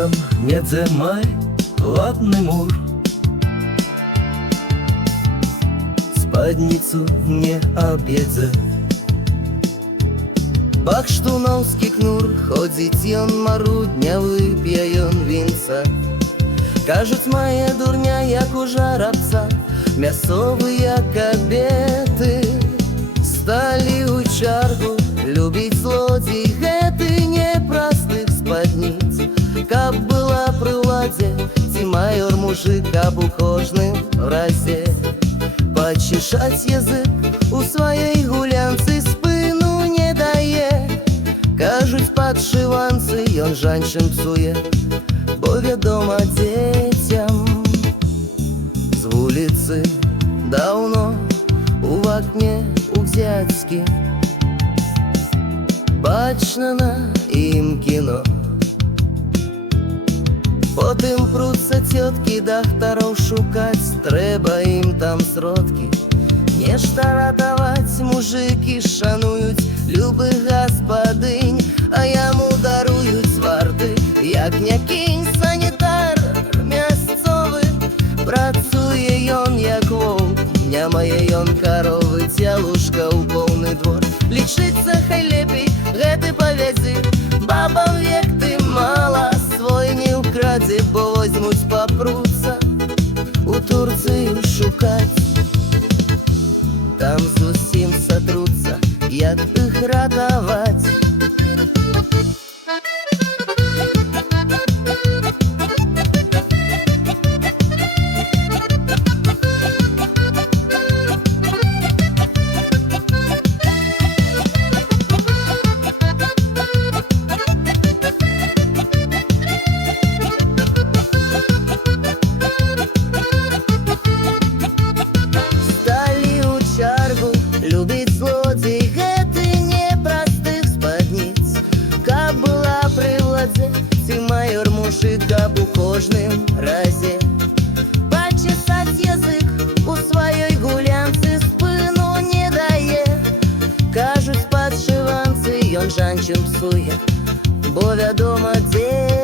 тротуаром między maj, ładny mur. Спадницу не обедзе. Бахштуновский кнур, ходить ён маруднявы, п'є ён вінца. Кажуть, має дурня, як у жарабца, мясовыя кабеты. Сталі ў чаргу, любіць злодзей гэты непростых спадніц. Каб была пры ўладзе, ці майор мужик, каб у кожным разе пачышаць язык у сваёй гулянцы спыну не дае. Кажуць, падшыванцы, ён жанчын псуе, бо вядома дзецям з вуліцы даўно у вакне у дзядзькі бачна на ім кіно. Потым пруцца цёткі дактароў шукаць, трэба ім там сродкі. Нешта ратаваць, мужыкі шануюць любых гаспадынь, а яму даруюць сварты, як не кінь санітар мясцовы. Працуе ён як воўк, не мае ён каровы, цялушка ў поўны двор. Лічыцца хай лепей гэты павядзі, бабам век ты мала, свой не ўкрадзе, бо возьмуць папруцца у Турцыю шукаць. Там зусім сатруцца, як іх ратаваць. Любіць злодзей гэты непростых спадніц. Каб была пры ўладзе, ці майор мужик, каб у кожным разе пачесаць язык у сваёй гулянцы спыну не дае. Кажуць, падшыванцы, ён жанчын псуе, бо вядома дзе